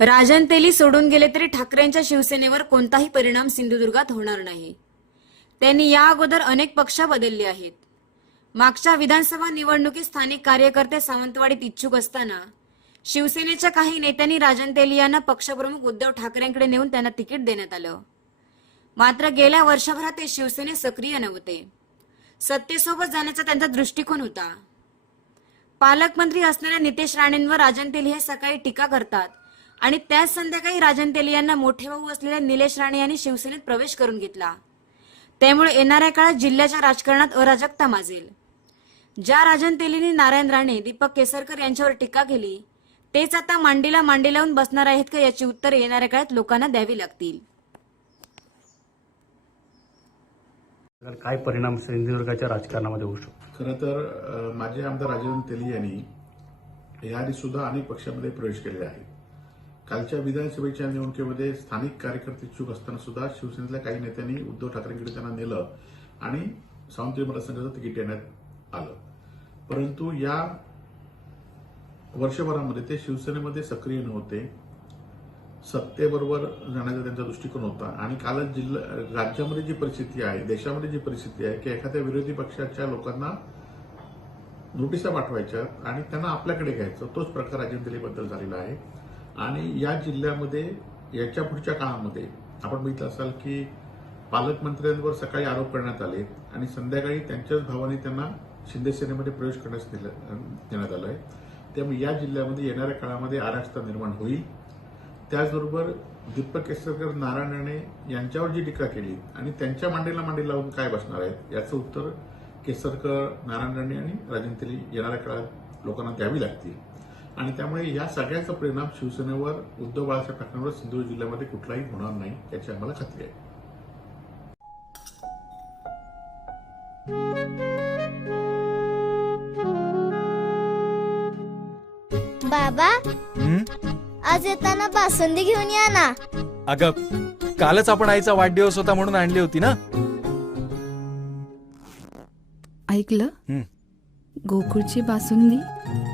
राजन तेली सोडून गेले तरी ठाकरेंच्या शिवसेनेवर कोणताही परिणाम सिंधुदुर्गात होणार नाही. त्यांनी या अगोदर अनेक पक्ष बदलले आहेत. मागच्या विधानसभा निवडणुकीत स्थानिक कार्यकर्ते सावंतवाडीत इच्छुक असताना शिवसेनेच्या काही नेत्यांनी राजन तेली यांना पक्षप्रमुख उद्धव ठाकरेंकडे नेऊन त्यांना तिकीट देण्यात आलं. मात्र गेल्या वर्षभरात ते शिवसेने सक्रिय नव्हते. सत्तेसोबत जाण्याचा त्यांचा दृष्टिकोन होता. पालकमंत्री असणाऱ्या नितेश राणेंवर राजन तेली हे सकाळी टीका करतात आणि त्याच संध्याकाळी राजन तेली यांना मोठे भाऊ असलेल्या निलेश राणे यांनी शिवसेनेत प्रवेश करून घेतला. त्यामुळे येणाऱ्या काळात जिल्ह्याच्या राजकारणात अराजकता माजेल. ज्या राजन तेलींनी नारायण राणे दीपक केसरकर यांच्यावर टीका केली तेच आता मांडीला मांडी लावून बसणार आहेत का याची उत्तरे येणाऱ्या काळात लोकांना द्यावी लागतील. काय परिणाम सिंधुदुर्गाच्या राजकारणामध्ये होऊ शकतो? खरं तर माजी आमदार राजेंद्र तेली यांनी याआधी सुद्धा अनेक पक्षामध्ये प्रवेश केलेले आहे. कालच्या विधानसभेच्या निवडणुकीमध्ये स्थानिक कार्यकर्ते इच्छुक असताना सुद्धा शिवसेनेतल्या काही नेत्यांनी उद्धव ठाकरेंकडे त्यांना नेलं आणि सावंतवाडी मतदारसंघाचं तिकीट देण्यात आलं. परंतु या वर्षभरामध्ये ते शिवसेनेमध्ये सक्रिय नव्हते. सत्तेबरोबर जाण्याचा त्यांचा दृष्टिकोन होता आणि कालच जिल्हा राज्यामध्ये जी परिस्थिती आहे देशामध्ये जी परिस्थिती आहे की एखाद्या विरोधी पक्षाच्या लोकांना नोटिसा पाठवायच्या आणि त्यांना आपल्याकडे घ्यायचं तोच प्रकार अजिंठलेबद्दल झालेला आहे. आणि या जिल्ह्यामध्ये याच्या पुढच्या काळामध्ये आपण बघितलं असाल की पालकमंत्र्यांवर सकाळी आरोप करण्यात आले आणि संध्याकाळी त्यांच्याच भावाने त्यांना शिंदे सेनेमध्ये प्रवेश करण्यास देण्यात आलं आहे त्यामुळे या जिल्ह्यामध्ये येणाऱ्या काळामध्ये अराजकता निर्माण होईल. त्याचबरोबर दीपक केसरकर नारायण राणे यांच्यावर जी टीका केली आणि त्यांच्या मांडीला मांडी लावून काय बसणार आहेत याचं उत्तर केसरकर नारायण राणे आणि राजन तेली येणाऱ्या काळात लोकांना द्यावी लागतील. आणि त्यामुळे या सगळ्याचा परिणाम शिवसेनेवर उद्धव बाळासाहेब ठाकरेंवर सिंधुदुर्ग जिल्ह्यामध्ये कुठलाही होणार नाही याची आम्हाला खात्री आहे. बाबा हं? आज येताना बासुंदी घेऊन या ना. अगं कालच आपण आईचा वाढदिवस होता म्हणून आणली होती ना? ऐकलं? हं. गोकुळची बासुंदी?